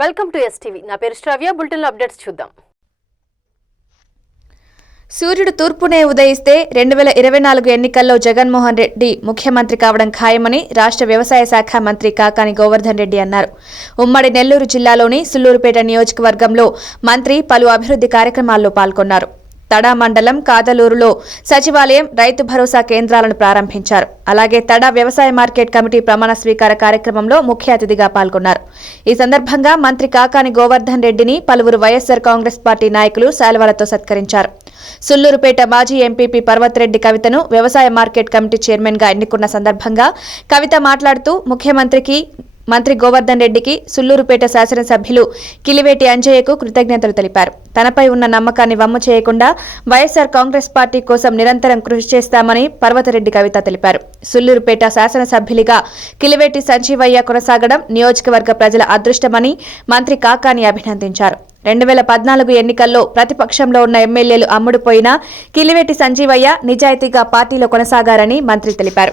Welcome to STV నా పేరు శ్రావ్య. Bulletin updates చూద్దాం. సూర్యుడు తూర్పునే ఉదయిస్తే రెండు వేల ఇరవై నాలుగు ఎన్నికల్లో జగన్మోహన్ రెడ్డి ముఖ్యమంత్రి కావడం ఖాయమని రాష్ట్ర వ్యవసాయ శాఖ మంత్రి కాకాని గోవర్ధన్ రెడ్డి అన్నారు. ఉమ్మడి నెల్లూరు జిల్లాలోని సుల్లూరుపేట నియోజకవర్గంలో మంత్రి పలు అభివృద్ధి కార్యక్రమాల్లో పాల్గొన్నారు. తడా మండలం కాదలూరులో సచివాలయం రైతు భరోసా కేంద్రాలను ప్రారంభించారు. అలాగే తడా వ్యవసాయ మార్కెట్ కమిటీ ప్రమాణ స్వీకార కార్యక్రమంలో ముఖ్య అతిథిగా పాల్గొన్నారు. ఈ సందర్భంగా మంత్రి కాకాని గోవర్ధన్ రెడ్డిని పలువురు వైఎస్సార్ కాంగ్రెస్ పార్టీ నాయకులు శాల్వాలతో సత్కరించారు. సుల్లూరుపేట మాజీ ఎంపీపీ పర్వత్రెడ్డి కవితను వ్యవసాయ మార్కెట్ కమిటీ చైర్మన్గా ఎన్నుకున్న సందర్భంగా కవిత మాట్లాడుతూ ముఖ్యమంత్రికి మంత్రి గోవర్ధన్ రెడ్డికి సుల్లూరుపేట శాసనసభ్యులు కిలివేటి అంజయ్యకు కృతజ్ఞతలు తెలిపారు. తనపై ఉన్న నమ్మకాన్ని వమ్ము చేయకుండా వైఎస్సార్ కాంగ్రెస్ పార్టీ కోసం నిరంతరం కృషి చేస్తామని పర్వతరెడ్డి కవిత తెలిపారు. సుల్లూరుపేట శాసనసభ్యులుగా కిలివేటి సంజీవయ్య కొనసాగడం నియోజకవర్గ ప్రజల అదృష్టమని మంత్రి కాకాని అభినందించారు. రెండు వేల పద్నాలుగు ఎన్నికల్లో ప్రతిపక్షంలో ఉన్న ఎమ్మెల్యేలు అమ్ముడుపోయినా కిలివేటి సంజీవయ్య నిజాయితీగా పార్టీలో కొనసాగారని మంత్రి తెలిపారు.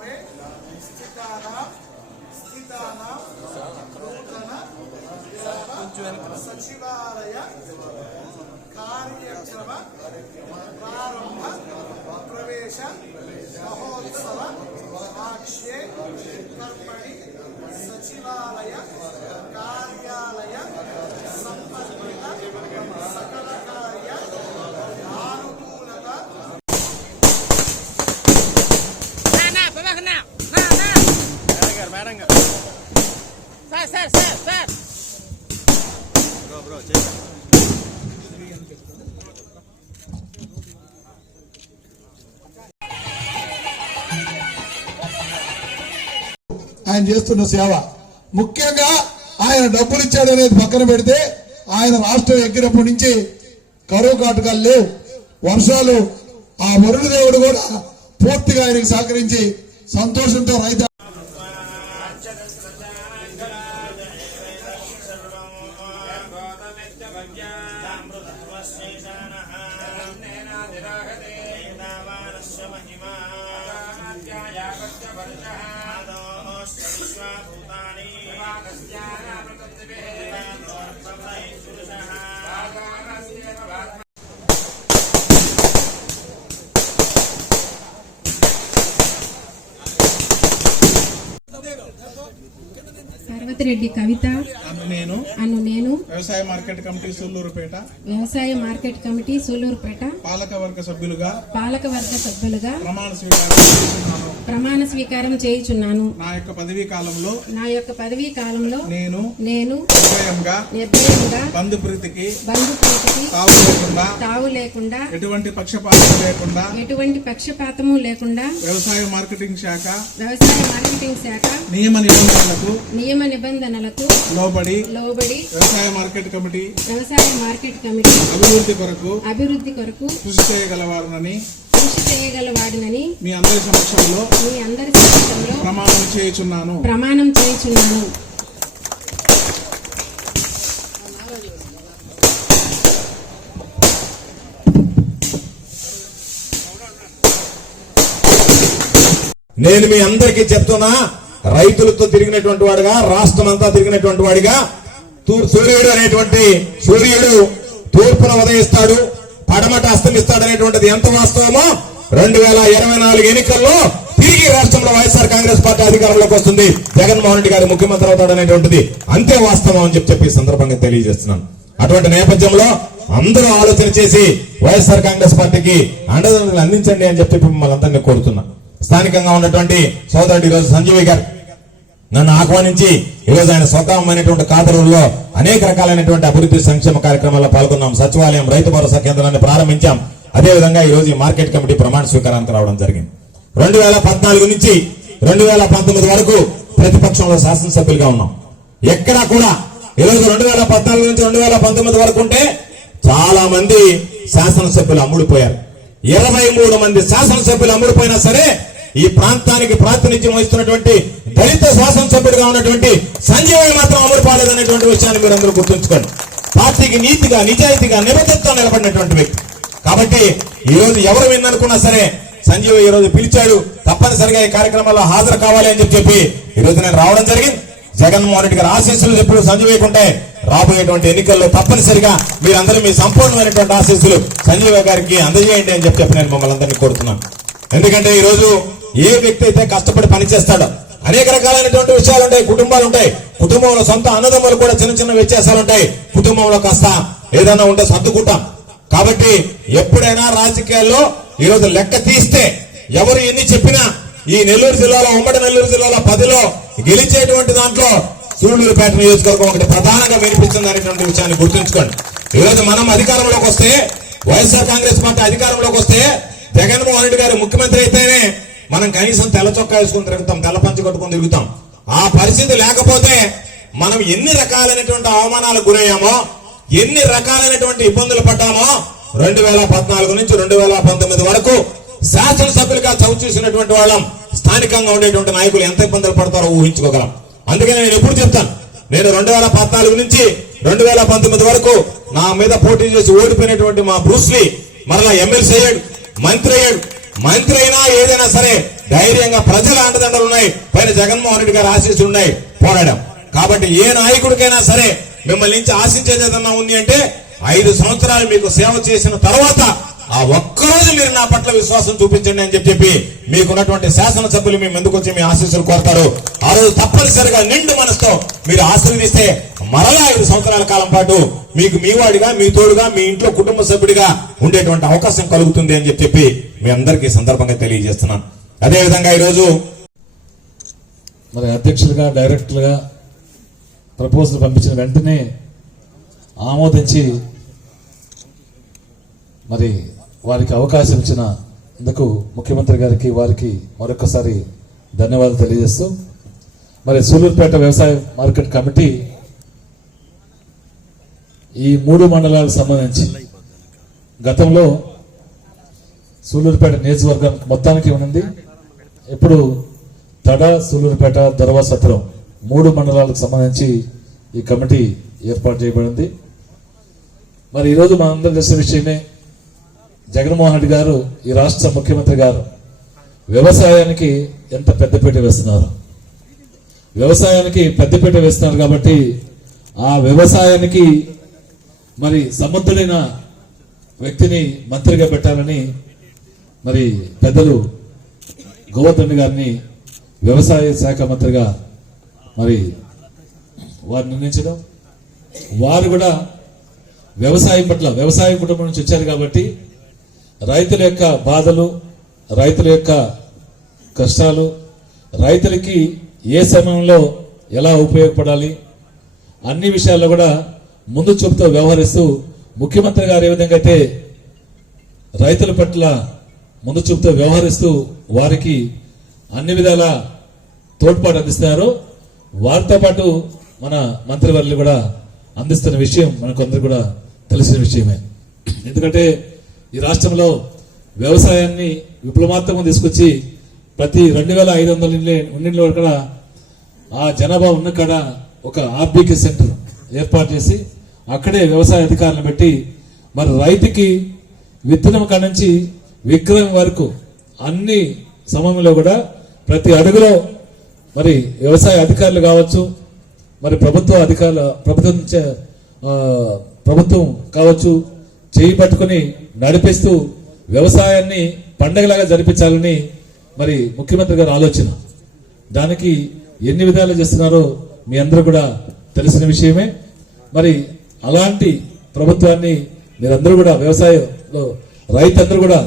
మాత్రమే స్థితాన స్థితాన నూతన సచివాలయ కార్యక్రమ ప్రారంభ ప్రవేಶ మహోత్సవ సాక్ష్యే కర్మణి సచివాలయ ఆయన చేస్తున్న సేవ. ముఖ్యంగా ఆయన డబ్బులు ఇచ్చాడు అనేది పక్కన పెడితే ఆయన రాష్ట్రం ఎక్కినప్పటి నుంచి కరువు కాటకాలు లేవు. వర్షాలు ఆ వరుణ దేవుడు కూడా పూర్తిగా ఆయనకు సహకరించి సంతోషంతో రైతు పర్వతిరెడ్డి కవిత. నేను. అను నేను. వ్యవసాయ మార్కెట్ కమిటీ సూళ్ళూరుపేట వ్యవసాయ మార్కెట్ కమిటీ సూలూరుపేట పాలకవర్గ సభ్యులుగా. పాలకవర్గ సభ్యులుగా. ప్రమాణ స్వీకారం ప్రమాణ స్వీకారం చేయుచున్నాను. నా యొక్క పదవీ కాలంలో నా యొక్క పదవీ కాలంలో నేను నేను నిర్భయంగా నిర్భయంగా బంధు ప్రీతికి బంధు ప్రీతికి తావు లేకుండా తావు లేకుండా ఎటువంటి పక్షపాతం లేకుండా ఎటువంటి పక్షపాతము లేకుండా వ్యవసాయ మార్కెటింగ్ శాఖ వ్యవసాయ మార్కెటింగ్ శాఖ నియమ నిబంధనలకు నియమ నిబంధనలకు లోబడి లోబడి వ్యవసాయ మార్కెట్ కమిటీ వ్యవసాయ మార్కెట్ కమిటీ అభివృద్ధి కొరకు అభివృద్ధి కొరకు కృషి చేయగలవారునని కృషి చేయగలవాడినని మీ అందరి సమక్షంలో మీ అందరి సమక్షంలో ప్రమాణం చేయుచున్నాను. ప్రమాణం చేయుచున్నాను. నేను మీ అందరికీ చెప్తున్నా రైతులతో తిరిగినటువంటి వాడిగా రాష్ట్రం అంతా తిరిగినటువంటి వాడిగా సూర్యుడు అనేటువంటి సూర్యుడు తూర్పున ఉదయిస్తాడు. పడమట అస్తమిస్తాడు అనేటువంటిది ఎంత వాస్తవమో? రెండు వేల ఇరవై నాలుగు ఎన్నికల్లో తిరిగి రాష్ట్రంలో వైఎస్ఆర్ కాంగ్రెస్ పార్టీ అధికారంలోకి వస్తుంది. జగన్మోహన్ రెడ్డి గారు ముఖ్యమంత్రి అవుతాడు అనేటువంటిది అంతే వాస్తవం అని చెప్పి చెప్పి ఈ సందర్భంగా తెలియజేస్తున్నాను. అటువంటి నేపథ్యంలో అందరూ ఆలోచన చేసి వైఎస్ఆర్ కాంగ్రెస్ పార్టీకి అండదండలు అందించండి అని చెప్పి మిమ్మల్ని అందరినీ కోరుతున్నా. స్థానికంగా ఉన్నటువంటి సోదరుడు ఈరోజు సంజీవి గారు నన్ను ఆహ్వానించి ఈరోజు ఆయన స్వగ్రామమైనటువంటి కాదరూరులో అనేక రకాలైనటువంటి అభివృద్ధి సంక్షేమ కార్యక్రమాల్లో పాల్గొన్నాం. సచివాలయం రైతు భరోసా కేంద్రాన్ని ప్రారంభించాం. అదేవిధంగా ఈ రోజు ఈ మార్కెట్ కమిటీ ప్రమాణ స్వీకారానికి రావడం జరిగింది. రెండు వేల పద్నాలుగు నుంచి రెండు వేల పంతొమ్మిది వరకు ప్రతిపక్షంలో శాసనసభ్యులుగా ఉన్నాం. ఎక్కడా కూడా ఈరోజు రెండు వేల పద్నాలుగు నుంచి రెండు వేల పంతొమ్మిది వరకు ఉంటే చాలా మంది శాసనసభ్యులు అమ్ముడిపోయారు. ఇరవై మూడు మంది శాసనసభ్యులు అమ్ముడిపోయినా సరే ఈ ప్రాంతానికి ప్రాతినిధ్యం వహిస్తున్నటువంటి దళిత శాసనసభ్యుడిగా ఉన్నటువంటి సంజయ్ మాత్రం అమలు పాలేదనేటువంటి విషయాన్ని మీరు అందరూ గుర్తుంచుకోండి. పార్టీకి నీతిగా నిజాయితీగా నిబద్ధతతో నిలబడినటువంటి వ్యక్తి. కాబట్టి ఈ రోజు ఎవరు విన్ననుకున్నా సరే సంజీవ్ ఈ రోజు పిలిచాడు తప్పనిసరిగా ఈ కార్యక్రమాల్లో హాజరు కావాలి అని చెప్పి చెప్పి ఈ రోజు నేను రావడం జరిగింది. జగన్మోహన్ రెడ్డి గారు ఆశీస్సులు ఎప్పుడు సంజీవకుంటే రాబోయేటువంటి ఎన్నికల్లో తప్పనిసరిగా మీరందరూ మీ సంపూర్ణమైనటువంటి ఆశీస్సులు సంజీవ గారికి అందజేయండి అని చెప్పి నేను మమ్మల్ని అందరినీ కోరుతున్నాను. ఎందుకంటే ఈ రోజు ఏ వ్యక్తి అయితే కష్టపడి పనిచేస్తాడో అనేక రకాలైనటువంటి విషయాలు ఉంటాయి కుటుంబాలు ఉంటాయి. కుటుంబంలో సొంత అన్నదమ్ములు కూడా చిన్న చిన్న వ్యత్యాసాలు ఉంటాయి. కుటుంబంలో కాస్త ఏదైనా ఉంటే సర్దుకుంటాం. కాబట్టి ఎప్పుడైనా రాజకీయాల్లో ఈ రోజు లెక్క తీస్తే ఎవరు ఎన్ని చెప్పినా ఈ నెల్లూరు జిల్లాలో ఉమ్మడి నెల్లూరు జిల్లాలో పదిలో గెలిచేటువంటి దాంట్లో సూళ్ళూరుపేట నియోజకవర్గం ఒకటి ప్రధానంగా వినిపిస్తుంది అనేటువంటి విషయాన్ని గుర్తుంచుకోండి. ఈ రోజు మనం అధికారంలోకి వస్తే వైఎస్ఆర్ కాంగ్రెస్ పార్టీ అధికారంలోకి వస్తే జగన్మోహన్ రెడ్డి గారు ముఖ్యమంత్రి అయితేనే మనం కనీసం తెల్ల చొక్కా వేసుకుని తిరుగుతాం తెల్ల పంచ కట్టుకుని తిరుగుతాం. ఆ పరిస్థితి లేకపోతే మనం ఎన్ని రకాలైనటువంటి అవమానాలకు గురయ్యామో ఎన్ని రకాలైనటువంటి ఇబ్బందులు పడ్డామో రెండు వేల పద్నాలుగు నుంచి రెండు వేల పంతొమ్మిది వరకు శాసనసభ్యులుగా చవి చూసినటువంటి వాళ్ళం స్థానికంగా ఉండేటువంటి నాయకులు ఎంత ఇబ్బందులు పడతారో ఊహించుకోగలం. అందుకే నేను ఎప్పుడు చెప్తాను నేను రెండు వేల పద్నాలుగు నుంచి రెండు వేల పంతొమ్మిది వరకు నా మీద పోటీ చేసి ఓడిపోయినటువంటి మా బ్రూస్లీ మరలా ఎమ్మెల్సీ అయ్యాడు మంత్రి అయ్యాడు మంత్రి అయినా ఏదైనా సరే ధైర్యంగా ప్రజల అండదండలు ఉన్నాయి. పైన జగన్మోహన్ రెడ్డి గారి ఆశీస్సులు ఉన్నాయి. పోరాడాం. కాబట్టి ఏ నాయకుడికైనా సరే మిమ్మల్ని నుంచి ఆశించేది ఏదన్నా ఉంది అంటే ఐదు సంవత్సరాలు మీకు సేవ చేసిన తర్వాత ఆ ఒక్కరోజు మీరు నా పట్ల విశ్వాసం చూపించండి అని చెప్పి మీకున్నటువంటి శాసనసభ్యులు మీ ముందుకు వచ్చి మీ ఆశీస్సులు కోరతారు. ఆ రోజు తప్పనిసరిగా నిండు మనసుతో మీరు ఆశీర్వదిస్తే మరలా ఐదు సంవత్సరాల కాలం పాటు మీకు మీ వాడిగా మీ తోడుగా మీ ఇంట్లో కుటుంబ సభ్యుడిగా ఉండేటువంటి అవకాశం కలుగుతుంది అని చెప్పి మీ అందరికీ సందర్భంగా తెలియజేస్తున్నాను. అదేవిధంగా ఈరోజు మరి అధ్యక్షులుగా డైరెక్టర్గా ప్రపోజల్ పంపించిన వెంటనే ఆమోదించి మరి వారికి అవకాశం ఇచ్చిన ఇందుకు ముఖ్యమంత్రి గారికి వారికి మరొకసారి ధన్యవాదాలు తెలియజేస్తూ మరి సూలూరుపేట వ్యవసాయ మార్కెట్ కమిటీ ఈ మూడు మండలాలకు సంబంధించి గతంలో సూలూరుపేట నియోజకవర్గం మొత్తానికి ఉన్నది. ఇప్పుడు తడ సూలూరుపేట దొరవ సత్రం మూడు మండలాలకు సంబంధించి ఈ కమిటీ ఏర్పాటు చేయబడింది. మరి ఈరోజు మనందరం తెలిసిన విషయమే జగన్మోహన్ రెడ్డి గారు ఈ రాష్ట్ర ముఖ్యమంత్రి గారు వ్యవసాయానికి ఎంత పెద్దపీట వేస్తున్నారు? వ్యవసాయానికి పెద్దపీట వేస్తున్నారు కాబట్టి ఆ వ్యవసాయానికి మరి సమర్థుడైన వ్యక్తిని మంత్రిగా పెట్టాలని మరి పెద్దలు గోవర్ధన్ గారిని వ్యవసాయ శాఖ మంత్రిగా మరి వారు నిర్ణయించడం. వారు కూడా వ్యవసాయం పట్ల వ్యవసాయ కుటుంబం నుంచి వచ్చారు కాబట్టి రైతుల యొక్క బాధలు రైతుల యొక్క కష్టాలు రైతులకి ఏ సమయంలో ఎలా ఉపయోగపడాలి అన్ని విషయాల్లో కూడా ముందు చూపుతో వ్యవహరిస్తూ ముఖ్యమంత్రి గారు ఏ విధంగా అయితే రైతుల పట్ల ముందు చూపుతో వ్యవహరిస్తూ వారికి అన్ని విధాల తోడ్పాటు అందిస్తున్నారు వారితో పాటు మన మంత్రివర్యులు కూడా అందిస్తున్న విషయం మనకు కూడా తెలిసిన విషయమే. ఎందుకంటే ఈ రాష్ట్రంలో వ్యవసాయాన్ని విప్లవాత్మకంగా తీసుకొచ్చి ప్రతి రెండు వేల ఐదు వందల ఉండిలో కూడా ఆ జనాభా ఉన్న కాడ ఒక ఆర్బీకే సెంటర్ ఏర్పాటు చేసి అక్కడే వ్యవసాయ అధికారులను పెట్టి మరి రైతుకి విత్తనం కాడ నుంచి విక్రయం వరకు అన్ని సమయంలో కూడా ప్రతి అడుగులో మరి వ్యవసాయ అధికారులు కావచ్చు మరి ప్రభుత్వ అధికారుల ప్రభుత్వం చే- ప్రభుత్వం కావచ్చు చేయి పట్టుకొని నడిపిస్తూ వ్యవసాయాన్ని పండగలాగా జరిపించాలని మరి ముఖ్యమంత్రి గారి ఆలోచన. దానికి ఎన్ని విధాలు చేస్తున్నారో మీ అందరూ కూడా తెలిసిన విషయమే. మరి అలాంటి ప్రభుత్వాన్ని మీరందరూ కూడా వ్యవసాయంలో రైతందరూ కూడా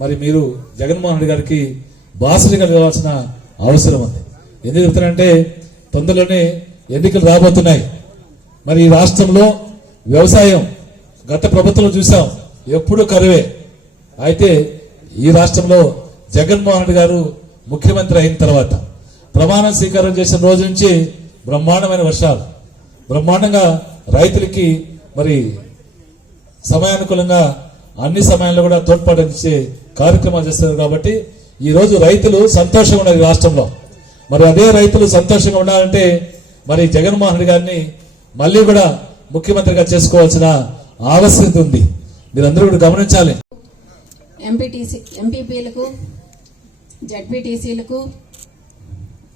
మరి మీరు జగన్మోహన్ రెడ్డి గారికి బాసులుగా నిలవాల్సిన అవసరం ఉంది. ఎందుకు చెప్తానంటే తొందరలోనే ఎన్నికలు రాబోతున్నాయి. మరి ఈ రాష్ట్రంలో వ్యవసాయం గత ప్రభుత్వంలో చూసాం. ఎప్పుడు కరువే. అయితే ఈ రాష్ట్రంలో జగన్మోహన్ రెడ్డి గారు ముఖ్యమంత్రి అయిన తర్వాత ప్రమాణ స్వీకారం చేసిన రోజు నుంచి బ్రహ్మాండమైన వర్షాలు. బ్రహ్మాండంగా రైతులకి మరి సమయానుకూలంగా అన్ని సమయాల్లో కూడా తోడ్పాటు అందించే కార్యక్రమాలు చేస్తున్నారు కాబట్టి ఈ రోజు రైతులు సంతోషంగా ఉన్నారు రాష్ట్రంలో. మరి అదే రైతులు సంతోషంగా ఉండాలంటే మరి జగన్మోహన్ రెడ్డి గారిని మళ్ళీ కూడా ముఖ్యమంత్రిగా చేసుకోవాల్సిన ఆవశ్యకత ఉంది. మీరందరూ కూడా గమనించాలి. ఎంపీటీసీ ఎంపీపీలకు జడ్పీటీసీలకు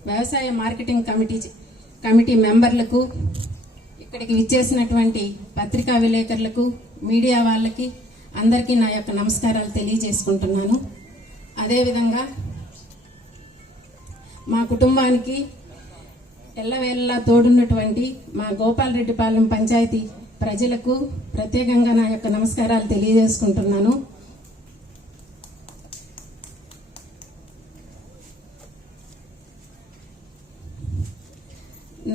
వ్యవసాయ మార్కెటింగ్ కమిటీ కమిటీ మెంబర్లకు ఇక్కడికి విచ్చేసినటువంటి పత్రికా విలేకరులకు మీడియా వాళ్ళకి అందరికీ నా యొక్క నమస్కారాలు తెలియజేసుకుంటున్నాను. అదేవిధంగా మా కుటుంబానికి ఎల్లవేళలా తోడున్నటువంటి మా గోపాలరెడ్డిపాలెం పంచాయతీ ప్రజలకు ప్రత్యేకంగా నా యొక్క నమస్కారాలు తెలియజేసుకుంటున్నాను.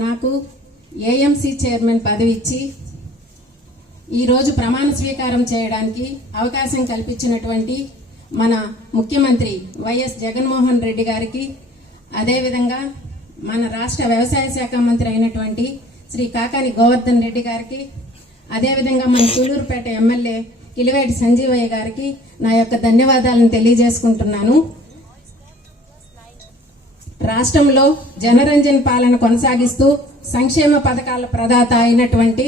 నాకు ఏఎంసీ చైర్మన్ పదవి ఇచ్చి ఈరోజు ప్రమాణ స్వీకారం చేయడానికి అవకాశం కల్పించినటువంటి మన ముఖ్యమంత్రి వైఎస్ జగన్మోహన్ రెడ్డి గారికి అదేవిధంగా మన రాష్ట్ర వ్యవసాయ శాఖ మంత్రి అయినటువంటి శ్రీ కాకాని గోవర్ధన్ రెడ్డి గారికి అదేవిధంగా మన సూలూరుపేట ఎమ్మెల్యే కిలివేటి సంజీవయ్య గారికి నా యొక్క ధన్యవాదాలను తెలియజేసుకుంటున్నాను. రాష్ట్రంలో జనరంజన్ పాలన కొనసాగిస్తూ సంక్షేమ పథకాల ప్రదాత అయినటువంటి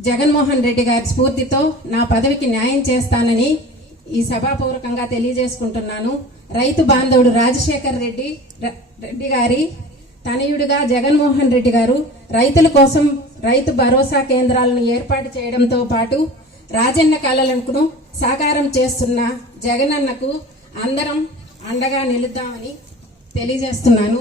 జగన్మోహన్ రెడ్డి గారి స్ఫూర్తితో నా పదవికి న్యాయం చేస్తానని ఈ సభాపూర్వకంగా తెలియజేసుకుంటున్నాను. రైతు బాంధవుడు రాజశేఖర్ రెడ్డి ర- రెడ్డి గారి తనయుడిగా జగన్మోహన్ రెడ్డి గారు రైతుల కోసం రైతు భరోసా కేంద్రాలను ఏర్పాటు చేయడంతో పాటు రాజన్న కళలను సాకారం చేస్తున్న జగనన్నకు అందరం అండగా నిలుద్దామని తెలియజేస్తున్నాను.